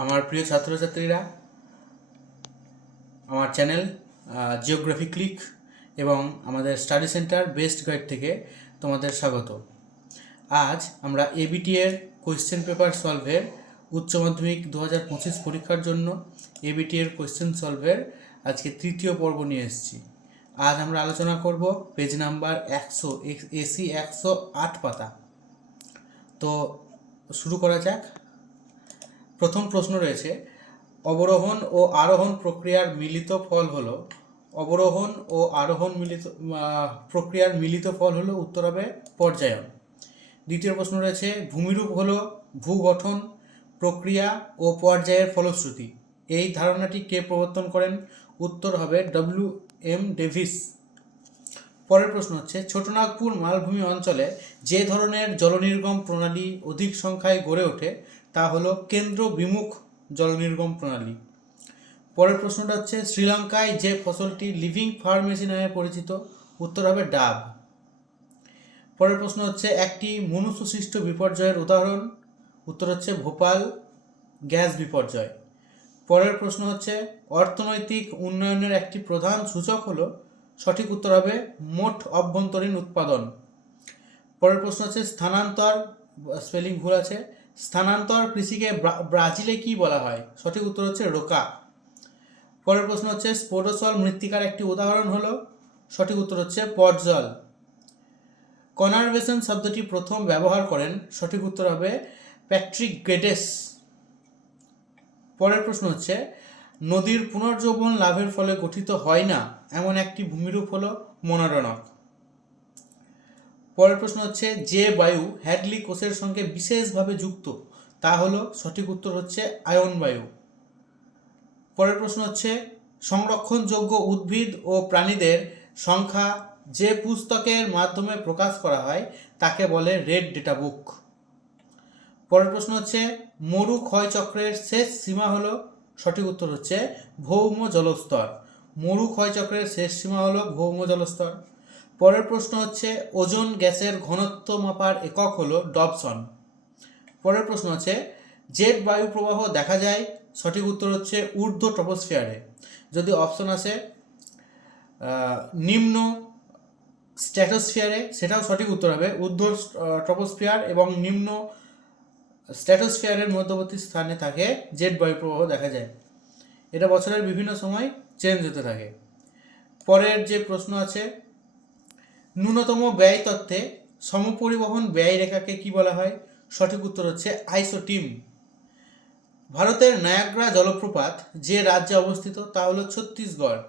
আমার প্রিয় ছাত্রছাত্রীরা, আমার চ্যানেল জিওগ্রাফি ক্লিক এবং আমাদের স্টাডি সেন্টার বেস্ট গাইড থেকে তোমাদের স্বাগত। আজ আমরা এবিটি এর কোয়েশ্চেন পেপার সলভের উচ্চ মাধ্যমিক 2025 পরীক্ষার জন্য এবিটি এর কোয়েশ্চেন সলভের আজকে তৃতীয় পর্ব নিয়ে এসেছি। আজ আমরা আলোচনা করব পেজ নাম্বার 100 এসি 108 পাতা। তো শুরু করা যাক। প্রথম প্রশ্ন রয়েছে, অবরোহণ ও আরোহণ প্রক্রিয়ার মিলিত ফল হলো অবরোহণ ও আরোহণ প্রক্রিয়ার মিলিত ফল হলো উত্তর হবে পর্যায়ন। দ্বিতীয় প্রশ্ন রয়েছে, ভূমিরূপ হলো ভূগঠন প্রক্রিয়া ও পর্যায়ের ফলশ্রুতি। এই ধারণাটি কে প্রবর্তন করেন? উত্তর হবে WM ডেভিস। পরের প্রশ্ন হচ্ছে, ছোটনাগপুর মালভূমি অঞ্চলে যে ধরনের জলনির্গম প্রণালী অধিক সংখ্যায় গড়ে ওঠে তা হলো কেন্দ্র বিমুখ জলনির্গম প্রণালী। পরের প্রশ্নটা হচ্ছে, শ্রীলঙ্কায় যে ফসলটি লিভিং ফার্মেসি নামে পরিচিত? উত্তর হবে ডাব। পরের প্রশ্ন হচ্ছে, একটি মনুষ্যসৃষ্ট বিপর্যয়ের উদাহরণ? উত্তর হচ্ছে ভোপাল গ্যাস বিপর্যয়। পরের প্রশ্ন হচ্ছে, অর্থনৈতিক উন্নয়নের একটি প্রধান সূচক হলো? সঠিক উত্তর হবে মোট অভ্যন্তরীণ উৎপাদন। পরের প্রশ্ন হচ্ছে, স্থানান্তর, স্পেলিং ভুল আছে, স্থানান্তর কৃষিকে ব্রাজিলে কি বলা হয়? সঠিক উত্তর হচ্ছে রোকা। পরের প্রশ্ন হচ্ছে, স্পোডোসল মৃত্তিকার একটি উদাহরণ হলো? সঠিক উত্তর হচ্ছে পটজল। কনারভেশন শব্দটি প্রথম ব্যবহার করেন? সঠিক উত্তর হবে প্যাট্রিক গেডেস। পরের প্রশ্ন হচ্ছে, নদীর পুনর্যৌবন লাভের ফলে গঠিত হয় না এমন একটি ভূমিরূপ হলো মনোরণক। পরের প্রশ্ন হচ্ছে, যে বায়ু হ্যাডলি কোষের সঙ্গে বিশেষভাবে যুক্ত তা হলো? সঠিক উত্তর হচ্ছে আয়ন বায়ু। পরের প্রশ্ন হচ্ছে, সংরক্ষণযোগ্য উদ্ভিদ ও প্রাণীদের সংখ্যা যে পুস্তকের মাধ্যমে প্রকাশ করা হয় তাকে বলে রেড ডেটা বুক। পরের প্রশ্ন হচ্ছে, মরু ক্ষয়চক্রের শেষ সীমা হলো? সঠিক উত্তর হচ্ছে ভৌম জলস্তর। মরু ক্ষয়চক্রের শেষ সীমা হলো ভৌম জলস্তর। পরের প্রশ্ন হচ্ছে, ওজোন গ্যাসের ঘনত্ব মাপার একক হলো ডবসন। পরের প্রশ্ন হচ্ছে, জেট বায়ু প্রবাহ দেখা যায়? সঠিক উত্তর হচ্ছে ঊর্ধ্ব ট্রপোস্ফিয়ারে। যদি অপশন আসে নিম্ন স্ট্র্যাটোস্ফিয়ারে, সেটাও সঠিক উত্তর হবে। ঊর্ধ্ব ট্রপোস্ফিয়ার এবং নিম্ন স্ট্র্যাটোস্ফিয়ারের মধ্যবর্তী স্থানে থাকে জেট বায়ু প্রবাহ দেখা যায়। এটা বছরের বিভিন্ন সময় চেঞ্জ হতে থাকে। পরের যে প্রশ্ন আছে, ন্যূনতম ব্যয় তত্ত্বে সমপরিবহন ব্যয় রেখাকে কি বলা হয়? সঠিক উত্তর হচ্ছে আইসোটিম। ভারতের নায়াগ্রা জলপ্রপাত যে রাজ্যে অবস্থিত তা হলো ছত্তিশগড়।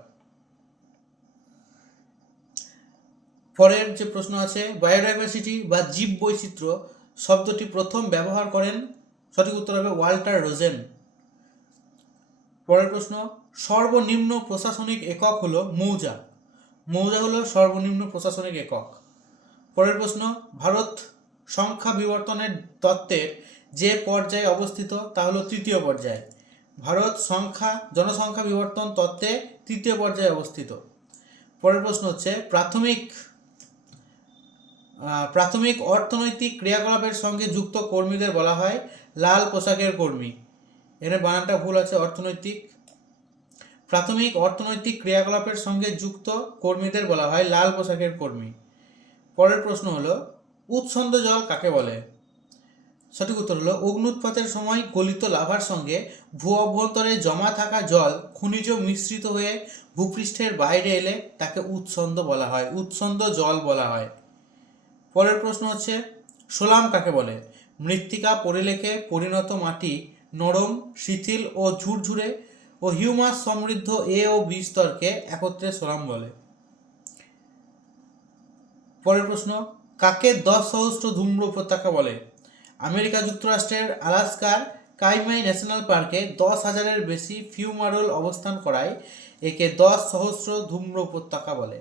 পরের যে প্রশ্ন আছে, বায়োডাইভার্সিটি বা জীব বৈচিত্র্য শব্দটি প্রথম ব্যবহার করেন? সঠিক উত্তর হবে ওয়াল্টার রোজেন। পরের প্রশ্ন, সর্বনিম্ন প্রশাসনিক একক হলো মৌজা। মৌজা হলো সর্বনিম্ন প্রশাসনিক একক। পরের প্রশ্ন, ভারত সংখ্যা বিবর্তনের তত্ত্বের যে পর্যায়ে অবস্থিত তা হলো তৃতীয় পর্যায়ে। ভারত জনসংখ্যা বিবর্তন তত্ত্বে তৃতীয় পর্যায়ে অবস্থিত। পরের প্রশ্ন হচ্ছে, প্রাথমিক অর্থনৈতিক ক্রিয়াকলাপের সঙ্গে যুক্ত কর্মীদের বলা হয় লাল পোশাকের কর্মী। এখানে বানানটা ভুল আছে, অর্থনৈতিক। প্রাথমিক অর্থনৈতিক ক্রিয়াকলাপের সঙ্গে যুক্ত কর্মীদের বলা হয় লাল পোশাকের কর্মী। পরের প্রশ্ন হলো, উৎসন্দ জল কাকে বলে? সঠিক উত্তর হলো অগ্নুৎপাতের সময় গলিত লাভার সঙ্গে ভূ অভ্যন্তরে জমা থাকা জল খনিজ মিশ্রিত হয়ে ভূপৃষ্ঠের বাইরে এলে তাকে উৎসন্দ বলা হয়, উৎসন্দ জল বলা হয়। পরের প্রশ্ন হচ্ছে, সোলাম কাকে বলে? মৃত্তিকা পরিলেখে পরিণত মাটি নরম, শিথিল ও ঝুরঝুরে ও হিউমাস সমৃদ্ধ এ ও বি স্তরকে একত্রে সোলাম বলে। পরের প্রশ্ন, কাকে 10 সহস্র ধূম্র উপত্যকা বলে? আমেরিকা যুক্তরাষ্ট্রের আলাস্কার কাইমাই ন্যাশনাল পার্কে 10,000-এর বেশি ফিউমারোল অবস্থান করায় একে 10 সহস্র ধূম্র উপত্যকা বলে।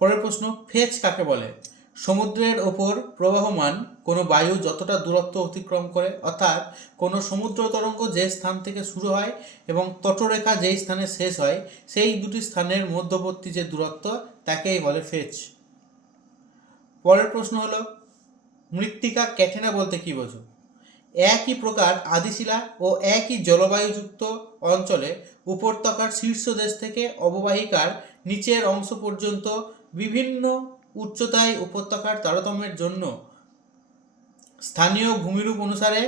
পরের প্রশ্ন, ফেজ কাকে বলে? সমুদ্রের ওপর প্রবাহমান কোনো বায়ু যতটা দূরত্ব অতিক্রম করে, অর্থাৎ কোনো সমুদ্র তরঙ্গ যে স্থান থেকে শুরু হয় এবং তটরেখা যেই স্থানে শেষ হয় সেই দুটি স্থানের মধ্যবর্তী যে দূরত্ব তাকেই বলে ফেজ। পরের প্রশ্ন হলো, মৃত্তিকা ক্যাটেনা বলতে কি বোঝো? একই প্রকার আদিশিলা ও একই জলবায়ুযুক্ত অঞ্চলে উপত্যকার শীর্ষদেশ থেকে অববাহিকার নিচের অংশ পর্যন্ত বিভিন্ন উচ্চতায় উপত্যকার তারতম্যের জন্য স্থানীয় ভূমিরূপ অনুসারে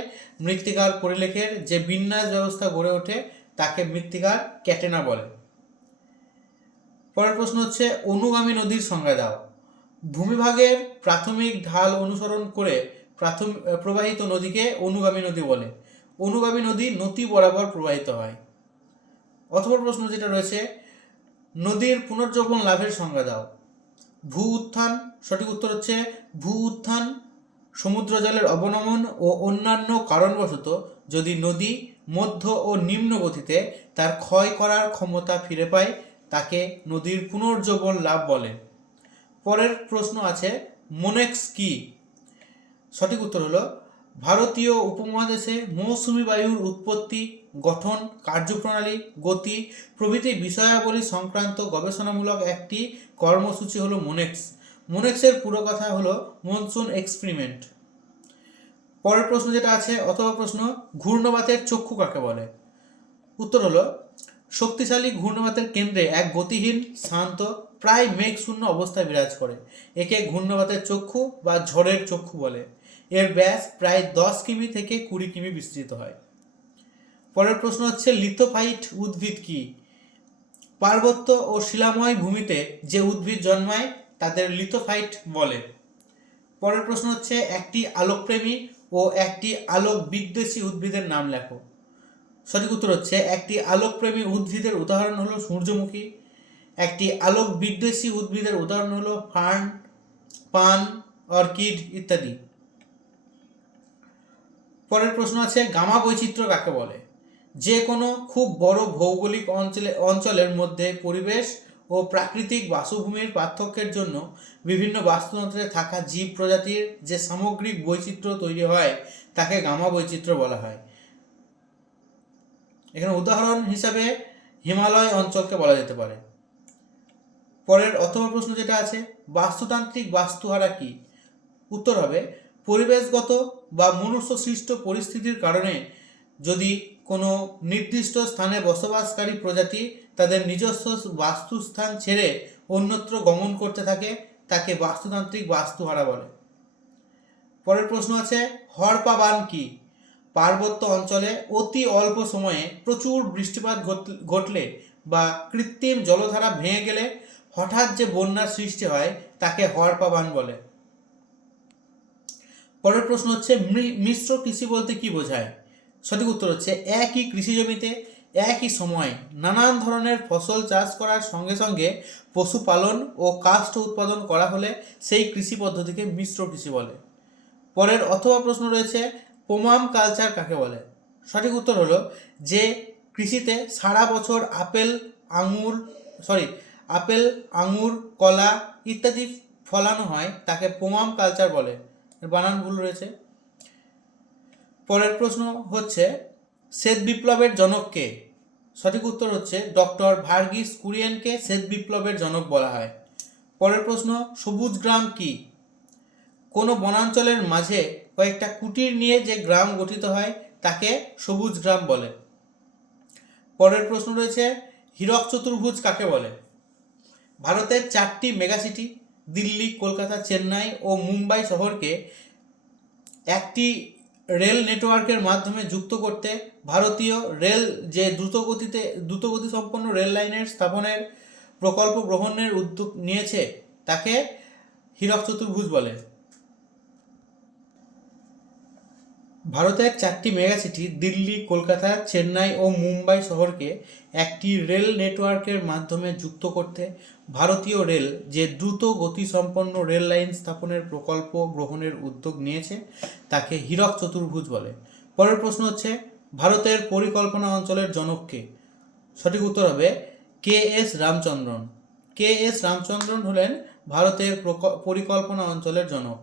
মৃত্তিকার পরিলেখের যে বিন্যাস ব্যবস্থা গড়ে ওঠে তাকে মৃত্তিকার ক্যাটেনা বলে। পরের প্রশ্ন হচ্ছে অনুগামী নদীর সংজ্ঞা দাও। ভূমিভাগের প্রাথমিক ঢাল অনুসরণ করে প্রবাহিত নদীকে অনুগামী নদী বলে। অনুগামী নদী নদী বরাবর প্রবাহিত হয়। অথবা প্রশ্ন যেটা রয়েছে, নদীর পুনর্জীবন লাভের সংজ্ঞা দাও। ভূ উত্থান, সঠিক উত্তর হচ্ছে ভূ উত্থান সমুদ্র জলের অবনমন ও অন্যান্য কারণবশত যদি নদী মধ্য ও নিম্ন গতিতে তার ক্ষয় করার ক্ষমতা ফিরে পায় তাকে নদীর পুনর্জীবন লাভ বলে। পরের প্রশ্ন আছে মোনেক্স কি? সঠিক উত্তর হলো ভারতীয় উপমহাদেশে মৌসুমী বায়ুর উৎপত্তি, গঠন, কার্যপ্রণালী, গতি প্রভৃতি বিষয়াবলী সংক্রান্ত গবেষণামূলক একটি কর্মসূচি হলো মোনেক্স। মোনেক্সের পুরো কথা হলো মনসুন এক্সপেরিমেন্ট। পরের প্রশ্ন যেটা আছে অথবা প্রশ্ন, ঘূর্ণবাতের চক্ষু কাকে বলে? উত্তর হলো শক্তিশালী ঘূর্ণবাতের কেন্দ্রে এক গতিহীন শান্ত প্রায় মেঘশূন্য অবস্থায় বিরাজ করে। একে ঘূর্ণবাতের চক্ষু বা ঝড়ের চক্ষু বলে। এর ব্যাস প্রায় 10 কিমি থেকে 20 কিমি বিস্তৃত হয়। পরের প্রশ্ন হচ্ছে লিথোফাইট উদ্ভিদ কি? পার্বত্য ও শিলাময় ভূমিতে যে উদ্ভিদ জন্মায় তাদের লিথোফাইট বলে। পরের প্রশ্ন হচ্ছে একটি আলোকপ্রেমী ও একটি আলোক বিদ্বেষী উদ্ভিদের নাম লেখো। সঠিক উত্তর হচ্ছে একটি আলোকপ্রেমী উদ্ভিদের উদাহরণ হলো সূর্যমুখী, একটি আলোক বিদ্বেষী উদ্ভিদের উদাহরণ হলো ফার্ন, পান, অর্কিড ইত্যাদি। পরের প্রশ্ন আছে গামা বৈচিত্র্য কাকে বলে? যে কোনো খুব বড় ভৌগোলিক অঞ্চলের মধ্যে পরিবেশ ও প্রাকৃতিক বাসভূমির পার্থক্যের জন্য বিভিন্ন বাস্তুতন্ত্রে থাকা জীব প্রজাতির যে সামগ্রিক বৈচিত্র্য তৈরি হয় তাকে গামা বৈচিত্র্য বলা হয়। এখানে উদাহরণ হিসাবে হিমালয় অঞ্চলকে বলা যেতে পারে। পরের অথবা প্রশ্ন যেটা আছে বাস্তুতান্ত্রিক বাস্তুহারা কি? উত্তর হবে পরিবেশগত বা মনুষ্য সৃষ্ট পরিস্থিতির কারণে যদি কোনো নির্দিষ্ট স্থানে বসবাসকারী প্রজাতি তাদের নিজস্ব বাস্তুস্থান ছেড়ে অন্যত্র গমন করতে থাকে তাকে বাস্তুতান্ত্রিক বাস্তুহারা বলে। পরের প্রশ্ন আছে হড়পা বান কি? পার্বত্য অঞ্চলে অতি অল্প সময়ে প্রচুর বৃষ্টিপাত ঘটলে বা কৃত্রিম জলধারা ভেঙে গেলে হঠাৎ যে বন্যার সৃষ্টি হয় তাকে হড়পা বান বলে। পরের প্রশ্ন হচ্ছে মিশ্র কৃষি বলতে কি বোঝায়? সঠিক উত্তর হচ্ছে একই কৃষি জমিতে একই সময় নানান ধরনের ফসল চাষ করার সঙ্গে সঙ্গে পশুপালন ও কাষ্ঠ উৎপাদন করা হলে সেই কৃষি পদ্ধতিকে মিশ্র কৃষি বলে। পরের অথবা প্রশ্ন রয়েছে পোমাম কালচার কাকে বলে? সঠিক উত্তর হলো যে কৃষিতে সারা বছর আপেল, আঙুর, কলা ইত্যাদি ফলানো হয় তাকে পোমাম কালচার বলে। বানান ভুল রয়েছে। পরের প্রশ্ন হচ্ছে শ্বেত বিপ্লবের জনক কে? সঠিক উত্তর হচ্ছে ডক্টর ভার্গিস কুরিয়েনকে শ্বেত বিপ্লবের জনক বলা হয়। পরের প্রশ্ন সবুজ গ্রাম কি? কোনো বনাঞ্চলের মাঝে কয়েকটা কুটির নিয়ে যে গ্রাম গঠিত হয় তাকে সবুজ গ্রাম বলে। পরের প্রশ্ন রয়েছে হীরক চতুর্ভুজ কাকে বলে? ভারতের 4টি মেগাসিটি দিল্লি, কলকাতা, চেন্নাই ও মুম্বাই শহরকে একটি রেল নেটওয়ার্কের মাধ্যমে যুক্ত করতে ভারতীয় রেল যে দ্রুতগতি সম্পন্ন রেল লাইনের স্থাপনের প্রকল্প গ্রহণের উদ্যোগ নিয়েছে তাকে হীরক চতুর্ভুজ বলে। ভারতের 4টি মেগাসিটি দিল্লি, কলকাতা, চেন্নাই ও মুম্বাই শহরকে একটি রেল নেটওয়ার্কের মাধ্যমে যুক্ত করতে ভারতীয় রেল যে দ্রুত গতিসম্পন্ন রেল লাইন স্থাপনের প্রকল্প গ্রহণের উদ্যোগ নিয়েছে তাকে হীরক চতুর্ভুজ বলে। পরের প্রশ্ন হচ্ছে ভারতের পরিকল্পনা অঞ্চলের জনক কে? সঠিক উত্তর হবে কে.এস. রামচন্দ্রন। কে.এস. রামচন্দ্রন হলেন ভারতের পরিকল্পনা অঞ্চলের জনক।